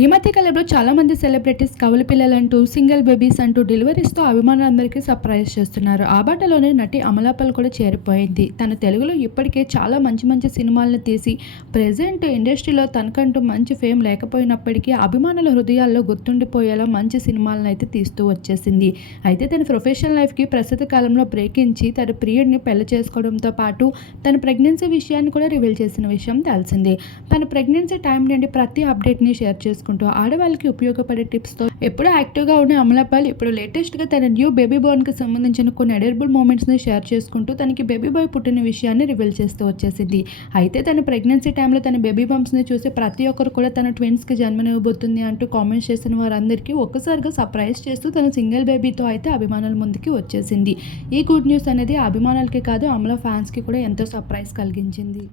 ఈ మధ్య కాలంలో చాలామంది సెలబ్రిటీస్ కవల పిల్లలంటూ సింగిల్ బేబీస్ అంటూ డెలివరీస్తో అభిమానులందరికీ సర్ప్రైజ్ చేస్తున్నారు. ఆ బాటలోనే నటి అమలాపల్ కూడా చేరిపోయింది. తన తెలుగులో ఇప్పటికే చాలా మంచి మంచి సినిమాలను తీసి ప్రజెంట్ ఇండస్ట్రీలో తనకంటూ మంచి ఫేమ్ లేకపోయినప్పటికీ అభిమానుల హృదయాల్లో గుర్తుండిపోయేలా మంచి సినిమాలను అయితే తీస్తూ వచ్చేసింది. అయితే తన ప్రొఫెషనల్ లైఫ్కి ప్రస్తుత కాలంలో బ్రేక్ ఇచ్చి తన ప్రియుడిని పెళ్ళి చేసుకోవడంతో పాటు తన ప్రెగ్నెన్సీ విషయాన్ని కూడా రివీల్ చేసిన విషయం తెలిసిందే. తన ప్రెగ్నెన్సీ టైం నుండి ప్రతి అప్డేట్ని షేర్ చేసుకుంటూ ఆడవాళ్ళకి ఉపయోగపడే టిప్స్తో ఎప్పుడూ యాక్టివ్గా ఉండే అమలాపాల్ ఇప్పుడు లేటెస్ట్గా తన న్యూ బేబీ బాయ్కి సంబంధించిన కొన్ని అడర్బుల్ మూమెంట్స్ని షేర్ చేసుకుంటూ తనకి బేబీ బాయ్ పుట్టిన విషయాన్ని రివీల్ చేస్తూ వచ్చేసింది. అయితే తన ప్రెగ్నెన్సీ టైంలో తన బేబీ బంప్స్ని చూసి ప్రతి ఒక్కరు కూడా తన ట్విన్స్కి జన్మనివ్వబోతుంది అంటూ కామెంట్స్ చేసిన వారందరికీ ఒక్కసారిగా సర్ప్రైజ్ చేస్తూ తన సింగిల్ బేబీతో అయితే అభిమానుల ముందుకి వచ్చేసింది. ఈ గుడ్ న్యూస్ అనేది అభిమానులకి కాదు అమలా ఫ్యాన్స్కి కూడా ఎంతో సర్ప్రైజ్ కలిగించింది.